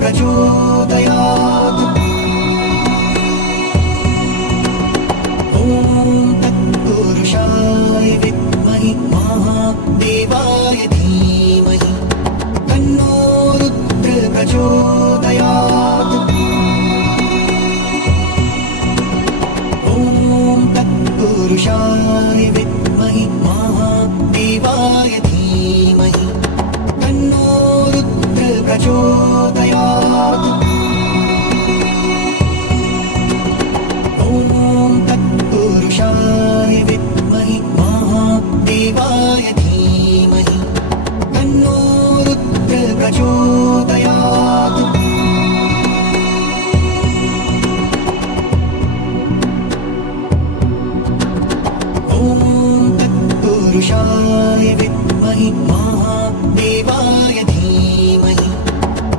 प्रचोदयात्। ॐ तत्पुरुषाय विद्महे महादेवाय धीमहि तन्नो रुद्र प्रचोदयात्। ॐ तत्पुरुषाय विद्महे महादेवाय धीमहि तन्नो रुद्र प्रचोदयात्। ॐ तत्पुरुषाय विद्महे महादेवाय धीमहि तन्नो रुद्र प्रचोदयात्। ॐ तत्पुरुषाय विद्महे महादेवाय धीमहि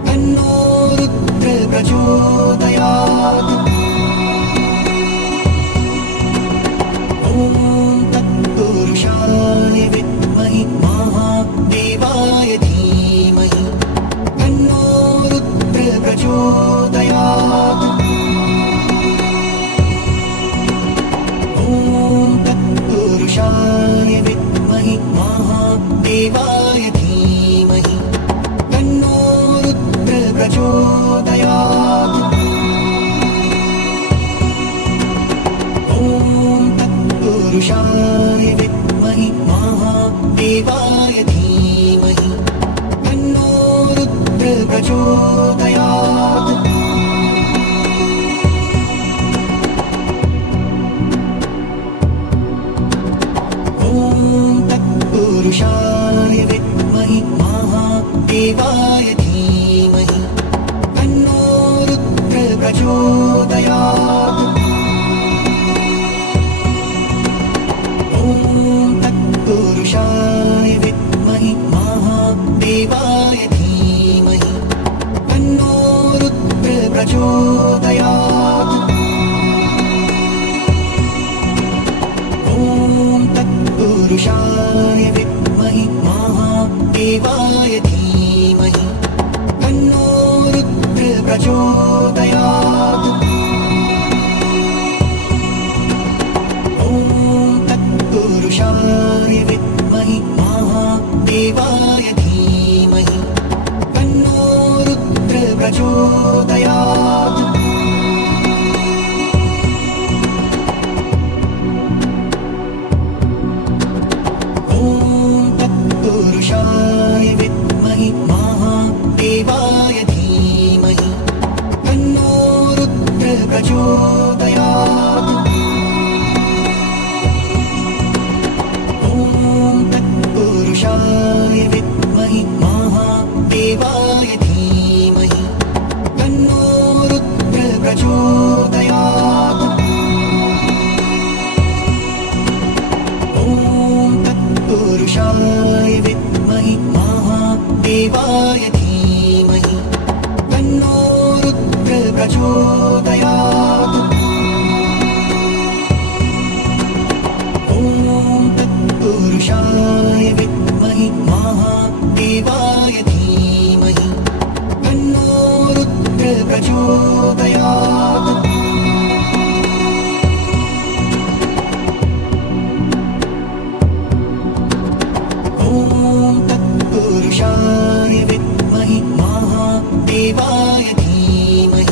तन्नो रुद्र प्रचोदयात्। ॐ तत्पुरुषाय विद्महे महादेवाय धीमहि तन्नो रुद्र प्रचोदयात्। ॐ तत्पुरुषाय विद्महे महादेवाय धीमहि तन्नो रुद्र प्रचोदयात्। ॐ तत्पुरुषाय विद्महे महादेवाय धीमहि तन्नो रुद्र प्रचोदयात्। ॐ तत्पुरुषाय विद्महे महादेवाय धीमहि तन्नो रुद्र प्रचोदयात्। ॐ तत्पुरुषाय विद्महे महादेवाय धीमहि तन्नो रुद्र प्रचोदयात्। ॐ तत्पुरुषाय विद्महे महादेवाय धीमहि तन्नो रुद्र प्रचोदयात्। ॐ तत्पुरुषाय विद्महे महादेवाय धीमहि तन्नो रुद्र प्रचोदयात्। ॐ तत्पुरुषाय विद्महे महादेवाय धीमहि तन्नो रुद्र प्रचोदयात्। ॐ तत्पुरुषाय विद्महे महादेवाय धीमहि तन्नो रुद्र प्रचोदयात्। ॐ तत्पुरुषाय विद्महे महादेवाय धीमहि तन्नो रुद्र प्रचोदयात्। ॐ तत्पुरुषाय विद्महे महादेवाय धीमहि तन्नो रुद्र प्रचोदयात्। ॐ तत्पुरुषाय विद्महे महादेवाय धीमहि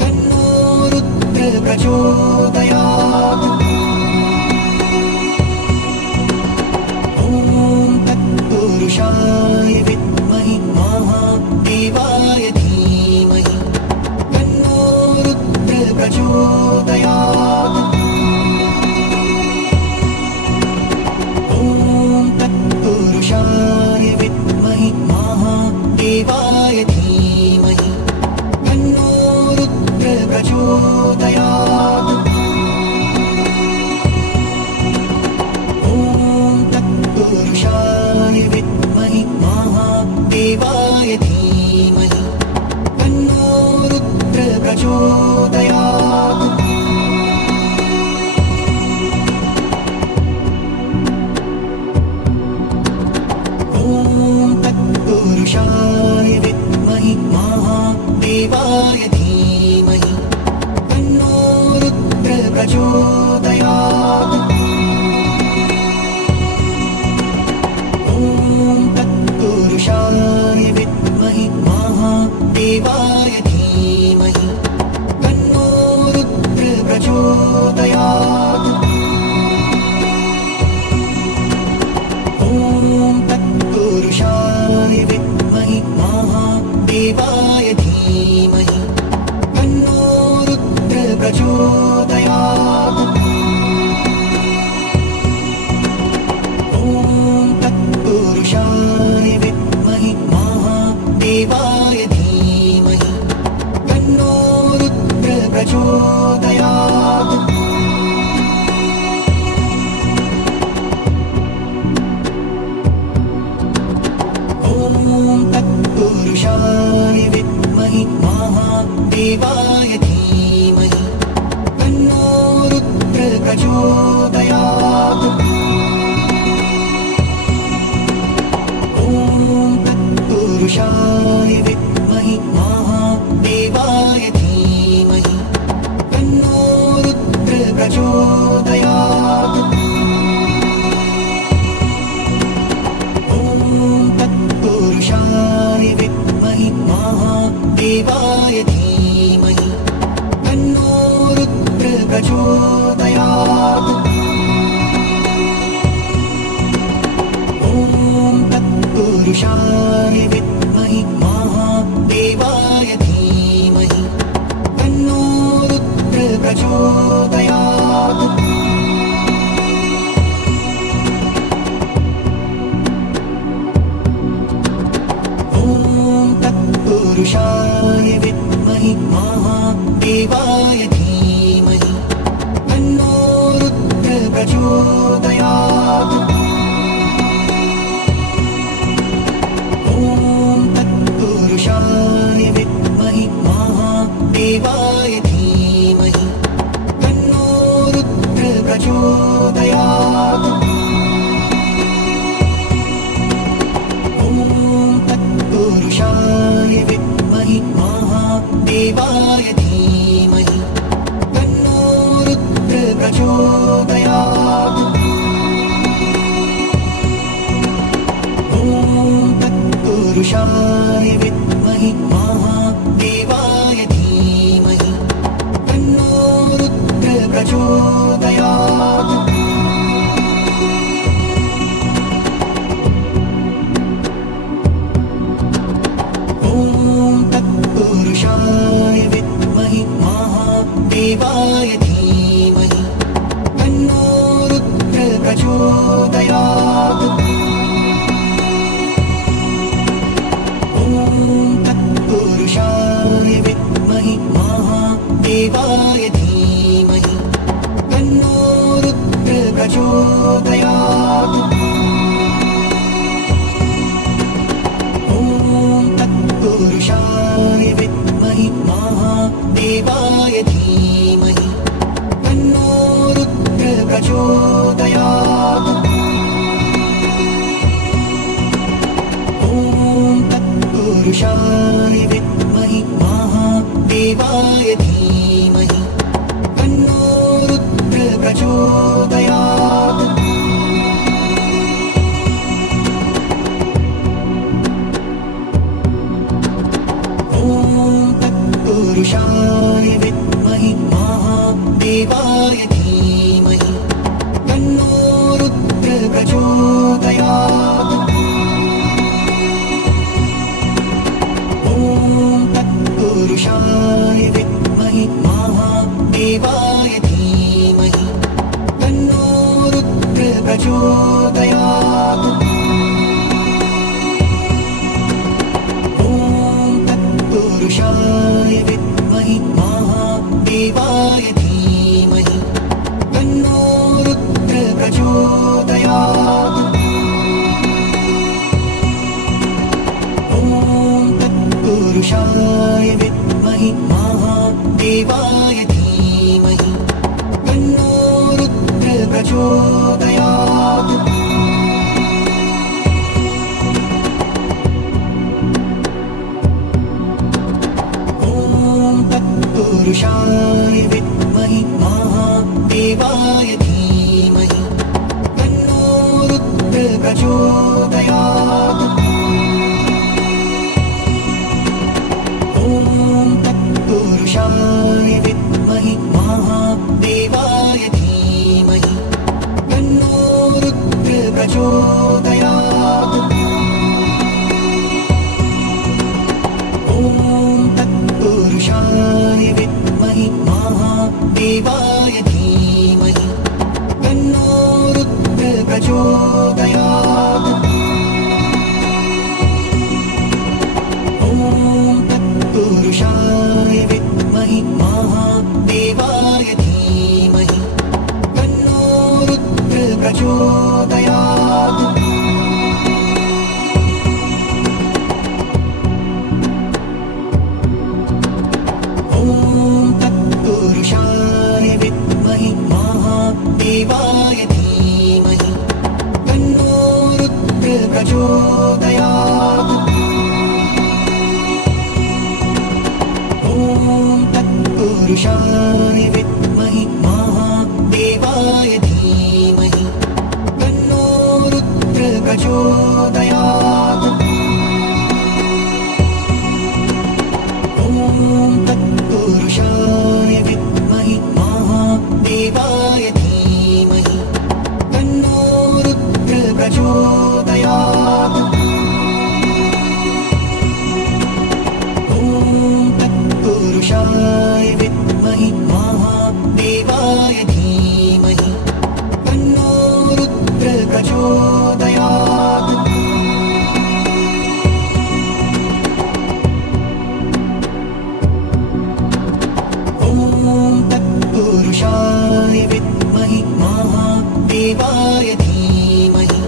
तन्नो रुद्र प्रचोदयात्। ॐ तत्पुरुषाय विद्महे महादेवाय धीमहि तन्नो रुद्र प्रचोदयात्। ॐ तत्पुरुषाय विद्महे महादेवाय धीमहि तन्नो रुद्र प्रचोदयात्। ॐ तत्पुरुषाय विद्महे महादेवाय धीमहि तन्नो रुद्र प्रचोदयात्। ॐ तत्पुरुषाय विद्महे देवाय धीमहि तन्नो रुद्र प्रचोदयात्। ॐ तत्पुरुषाय विद्महे महादेवाय धीमहि तन्नो रुद्र प्रचोदयात्। ॐ तत्पुरुषाय विद्महे महादेवाय धीमहि तन्नो रुद्र प्रचोदयात्। ॐ तत्पुरुषाय विद्महे महादेवाय धीमहि तन्नो रुद्र प्रचोदयात्। ॐ तत्पुरुषाय विद्महे महादेवाय धीमहि तन्नो रुद्र प्रचोदयात्। ॐ तत्पुरुषाय विद्महे महादेवाय धीमहि तन्नो रुद्र प्रचोदयात्। ॐ तत्पुरुषाय विद्महे महादेवाय धीमहि तन्नो रुद्र प्रचोदयात्। ॐ तत्पुरुषाय विद्महे महादेवाय धीमहि तन्नो रुद्र प्रचोदयात्। ॐ तत्पुरुषाय विद्महे महादेवाय धीमहि तन्नो रुद्र प्रचोदयात्। ॐ तत्पुरुषाय विद्महे महादेवाय धीमहि तन्नो रुद्र प्रचोदयात्। ॐ तत्पुरुषाय विद्महे महादेवाय धीमहि तन्नो रुद्र प्रचोदयात्। ॐ तत्पुरुषाय विद्महे महादेवाय धीमहि तन्नो रुद्र प्रचोदयात्। ॐ तत्पुरुषाय विद्महे महादेवाय धीमहि तन्नो रुद्र प्रचोदयात्। ॐ तत्पुरुषाय विद्महे महादेवाय धीमहि तन्नो रुद्र प्रचोदयात्। ॐ तत्पुरुषाय विद्महे महादेवाय धीमहि तन्नो रुद्र प्रचोदयात्। ॐ तत्पुरुषाय विद्महे महादेवाय धीमहि तन्नो रुद्र प्रचोदयात्। ॐ तत्पुरुषाय विद्महे महादेवाय धीमहि तन्नो रुद्र प्रचोदयात्। ॐ तत्पुरुषाय विद्महे महादेवाय धीमहि तन्नो रुद्र प्रचोदयात्। ॐ तत्पुरुषाय विद्महे महादेवाय धीमहि तन्नो रुद्र प्रचोदयात्। ॐ तत्पुरुषाय विद्महे महादेवाय धीमहि तन्नो रुद्र प्रचोदयात्। ॐ तत्पुरुषाय विद्महे महादेवाय धीमहि तन्नो रुद्र प्रचोदयात्। ॐ तत्पुरुषाय विद्महे महादेवाय धीमहि तन्नो रुद्र प्रचोदयात्। ॐ तत्पुरुषाय विद्महे महादेवाय धीमहि तन्नो रुद्र प्रचोदयात्। ॐ तत्पुरुषाय विद्महे महादेवाय धीमहि तन्नो रुद्र प्रचोदयात्। ॐ तत्पुरुषाय विद्महे महादेवाय धीमहि तन्नो रुद्र प्रचोदयात्। ॐ तत्पुरुषाय विद्महे महादेवाय धीमहि तन्नो रुद्र प्रचोदयात्। ॐ तत्पुरुषाय विद्महे महादेवाय धीमहि तन्नो रुद्र प्रचोदयात्। ॐ तत्पुरुषाय विद्महे महादेवाय धीमहि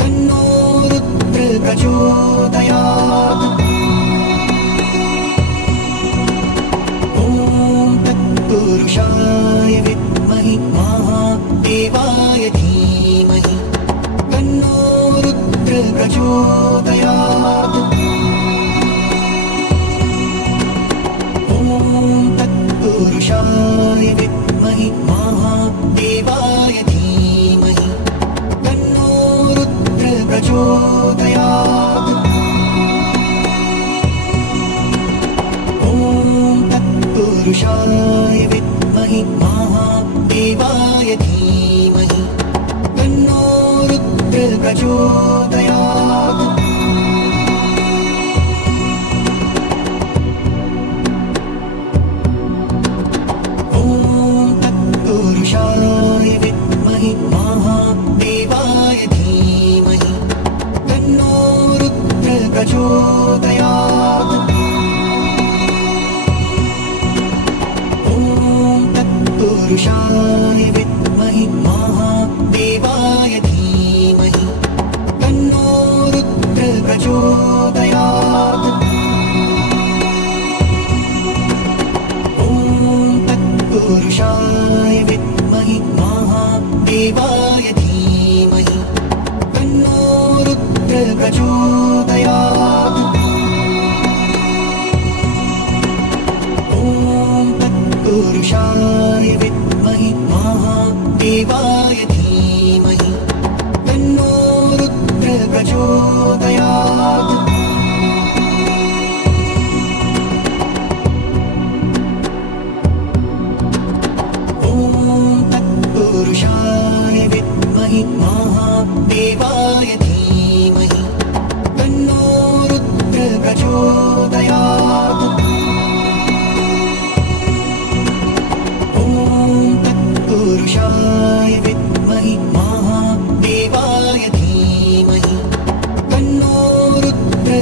तन्नो रुद्र प्रचोदयात्। ॐ तत्पुरुषाय विद्महे महादेवाय धीमहि तन्नो रुद्र प्रचोदयात्। ॐ तत्पुरुषाय विद्महे महादेवाय धीमहि तन्नो रुद्र प्रचोदयात्। ॐ तत्पुरुषाय विद्महे महादेवाय धीमहि तन्नो रुद्र प्रचोदयात्। ॐ तत्पुरुषाय विद्महे महादेवाय धीमहि तन्नो रुद्र प्रचोदयात्। ॐ तत्पुरुषाय विद्महे महादेवाय धीमहि तन्नो रुद्र प्रचोदयात्। ॐ तत्पुरुषाय विद्महे महादेवाय धीमहि तन्नो रुद्र प्रचोदयात्। ॐ तत्पुरुषाय विद्महे महादेवाय धीमहि तन्नो रुद्र प्रचोदयात्। ॐ तत्पुरुषाय विद्महे महादेवाय धीमहि तन्नो रुद्र प्रचोदयात्। ॐ तत्पुरुषाय विद्महे महादेवाय धीमहि तन्नो रुद्र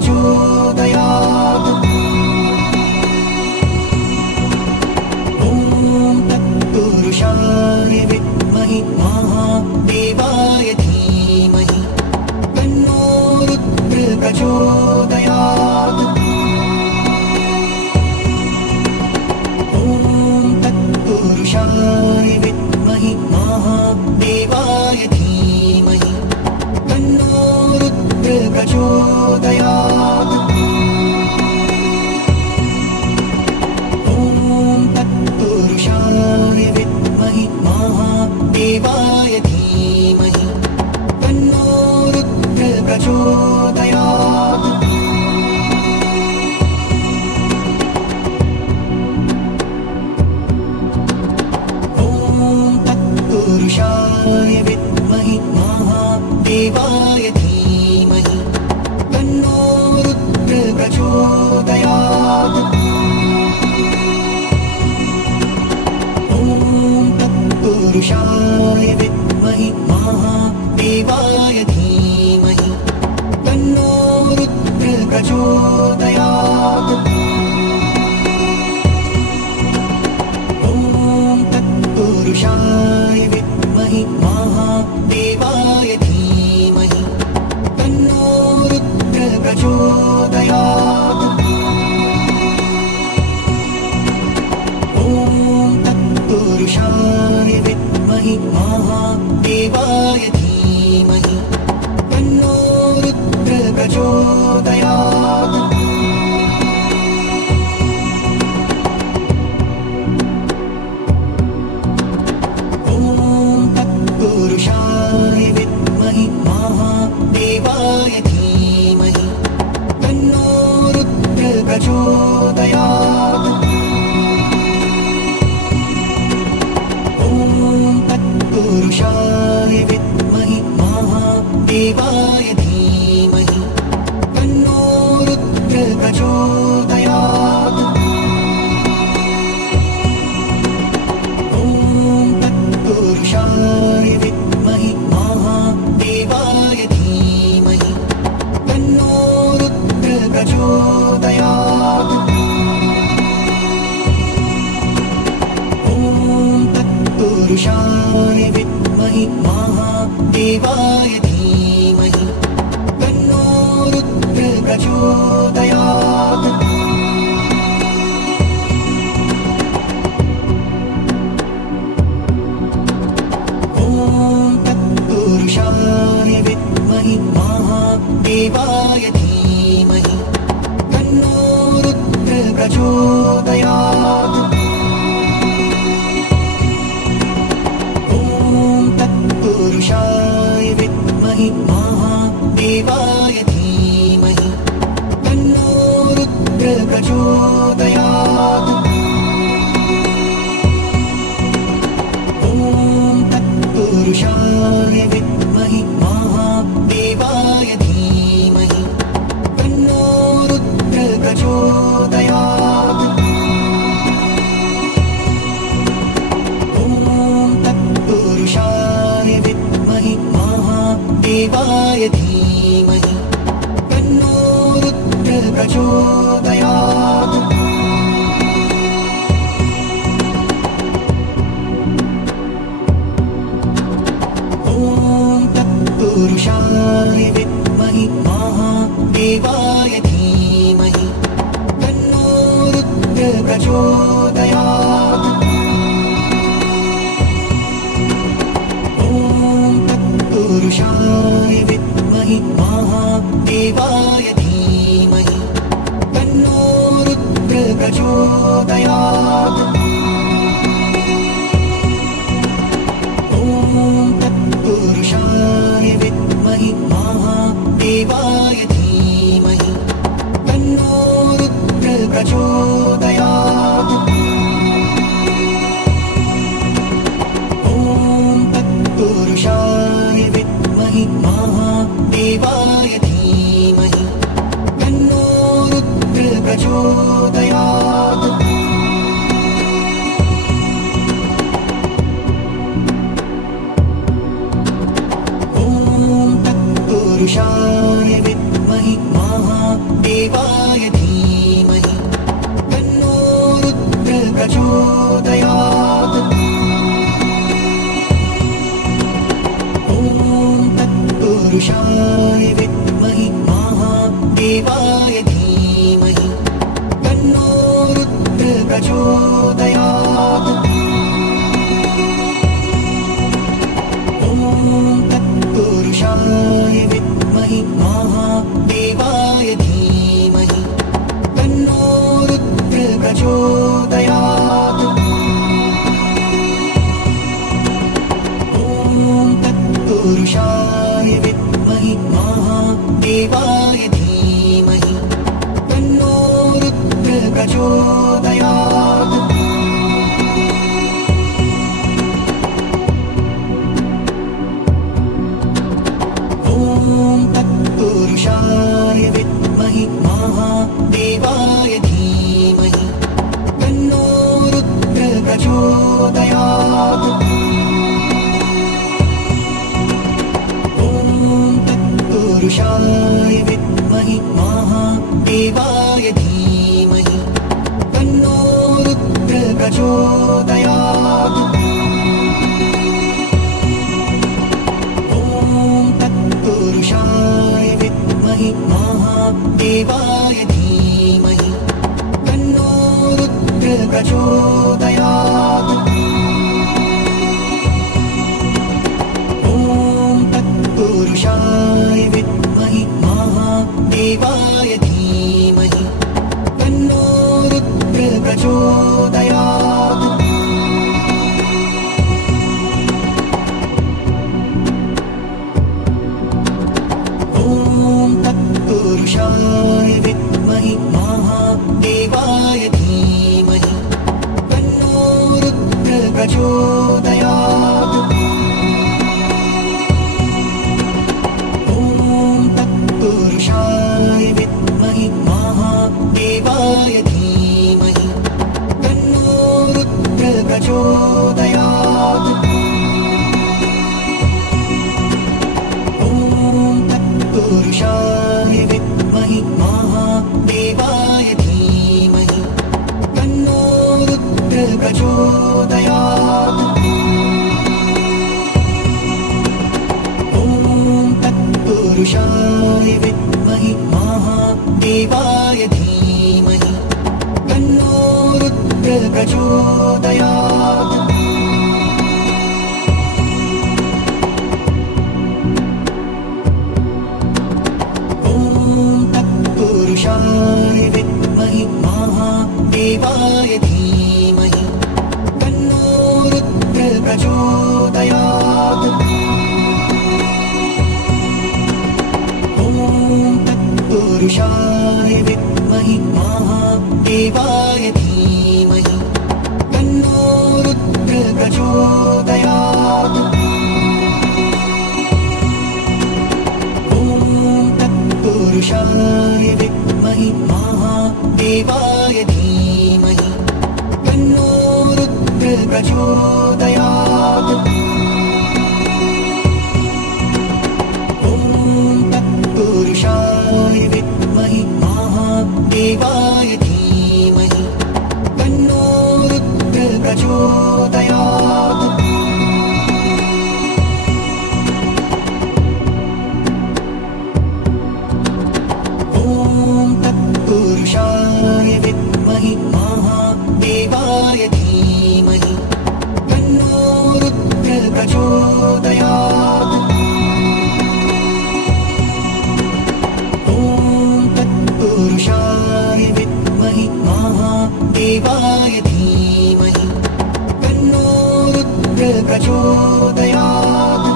प्रचोदयात्। ॐ तत्पुरुषाय विद्महे महादेवाय धीमहि तन्नो रुद्र प्रचोदयात्। ॐ तत्पुरुषाय विद्महे महादेवाय धीमहि तन्नो रुद्र प्रचोदयात्। ॐ तत्पुरुषाय विद्महे महादेवाय धीमहि तन्नो रुद्र प्रचोदयात्। ॐ तत्पुरुषाय विद्महे महादेवाय धीमहि तन्नो रुद्र प्रचोदयात्। ॐ तत्पुरुषाय विद्महे महादेवाय धीमहि तन्नो रुद्र प्रचोदयात्। ॐ तत्पुरुषाय विद्महे महादेवाय धीमहि तन्नो रुद्र प्रचोदयात्। ॐ तत्पुरुषाय विद्महे महादेवाय धीमहि तन्नो रुद्र प्रचोदयात्। ॐ तत्पुरुषाय विद्महे महादेवाय धीमहि तन्नो रुद्र प्रचोदयात्। ॐ तत्पुरुषाय विद्महे महादेवाय धीमहि तन्नो रुद्र प्रचोदयात्। ॐ तत्पुरुषाय विद्महे महादेवाय धीमहि तन्नो रुद्र प्रचोदयात्। ॐ तत्पुरुषाय विद्महे महादेवाय धीमहि तन्नो रुद्र प्रचोदयात्। ॐ तत्पुरुषाय विद्महे महादेवाय धीमहि तन्नो रुद्र प्रचोदयात्। ॐ तत्पुरुषाय विद्महे महादेवाय धीमहि तन्नो रुद्र प्रचोदयात्। ॐ तत्पुरुषाय विद्महे महादेवाय धीमहि तन्नो रुद्र प्रचोदयात्। ॐ तत्पुरुषाय विद्महे महादेवाय धीमहि तन्नो रुद्र प्रचोदयात्। ॐ तत्पुरुषाय विद्महे महादेवाय धीमहि तन्नो रुद्र प्रचोदयात्। ॐ तत्पुरुषाय विद्महे महादेवाय धीमहि तन्नो रुद्र प्रचोदयात्। ॐ तत्पुरुषाय विद्महे महादेवाय धीमहि तन्नो रुद्र प्रचोदयात्। ॐ तत्पुरुषाय विद्महे महादेवाय धीमहि तन्नो रुद्र प्रचोदयात्। ॐ तत्पुरुषाय विद्महे प्रचोदयात् ॐ तत्पुरुषाय विद्महे महादेवाय धीमहि तन्नो रुद्र प्रचोदयात् ॐ तत्पुरुषाय विद्महे महादेवाय धीमहि तन्नो रुद्र प्रचोदयात् ॐ तत्पुरुषाय विद्महे महादेवाय धीमहि तन्नो रुद्र प्रचोदयात् ॐ तत्पुरुषाय विद्महे महादेवाय धीमहि तन्नो रुद्र प्रचोदयात् ॐ तत्पुरुषाय विद्महे महादेवाय धीमहि तन्नो रुद्र प्रचोदयात् ॐ तत्पुरुषाय विद्महे महादेवाय धीमहि तन्नो रुद्र प्रचोदयात् ॐ तत्पुरुषाय विद्महे महादेवाय धीमहि तन्नो रुद्र प्रचोदयात् ॐ तत्पुरुषाय विद्महे महादेवाय धीमहि तन्नो रुद्र प्रचोदयात् ॐ तत्पुरुषाय विद्महे महादेवाय धीमहि तन्नो रुद्र प्रचोदयात् ॐ तत्पुरुषाय विद्महे महादेवाय धीमहि तन्नो रुद्र प्रचोदयात् ॐ तत्पुरुषाय विद्महे महादेवाय धीमहि तन्नो रुद्र प्रचोदयात् ॐ तत्पुरुषाय विद्महे महादेवाय धीमहि तन्नो रुद्र प्रचोदयात् ॐ तत्पुरुषाय विद्महे महादेवाय धीमहि तन्नो रुद्र प्रचोदयात् ॐ तत्पुरुषाय विद्महे महादेवाय धीमहि तन्नो रुद्र प्रचोदयात् ॐ तत्पुरुषाय विद्महे महादेवाय धीमहि तन्नो रुद्र प्रचोदयात् ॐ तत्पुरुषाय विद्महे महादेवाय धीमहि तन्नो रुद्र प्रचोदयात्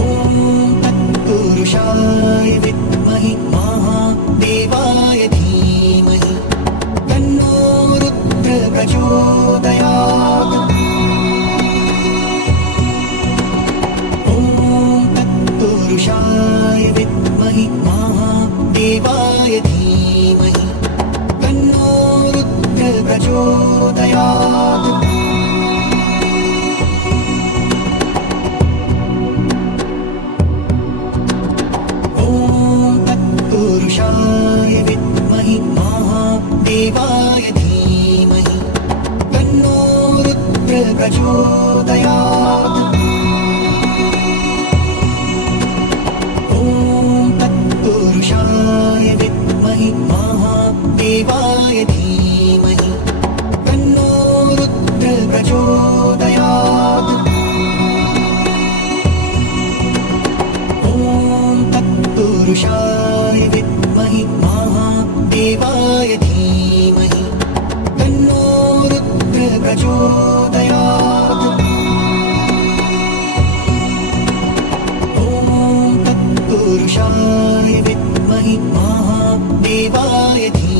ॐ तत्पुरुषाय विद्महे महादेवाय धीमहि तन्नो रुद्र प्रचोदयात् ॐ तत्पुरुषाय विद्महे महादेवाय धीमहि तन्नो रुद्र प्रचोदयात् ॐ तत्पुरुषाय विद्महे महादेवाय धीमहि तन्नो रुद्र प्रचोदयात् ॐ तत्पुरुषाय विद्महे महादेवाय महादेवाय धीमहि तन्नो रुद्र प्रचोदयात् ॐ तत्पुरुषाय विद्महि महादेवाय धीमहि तन्नो रुद्र प्रचोदयात् ॐ तत्पुरुषाय विद्महि महादेवाय धीमहि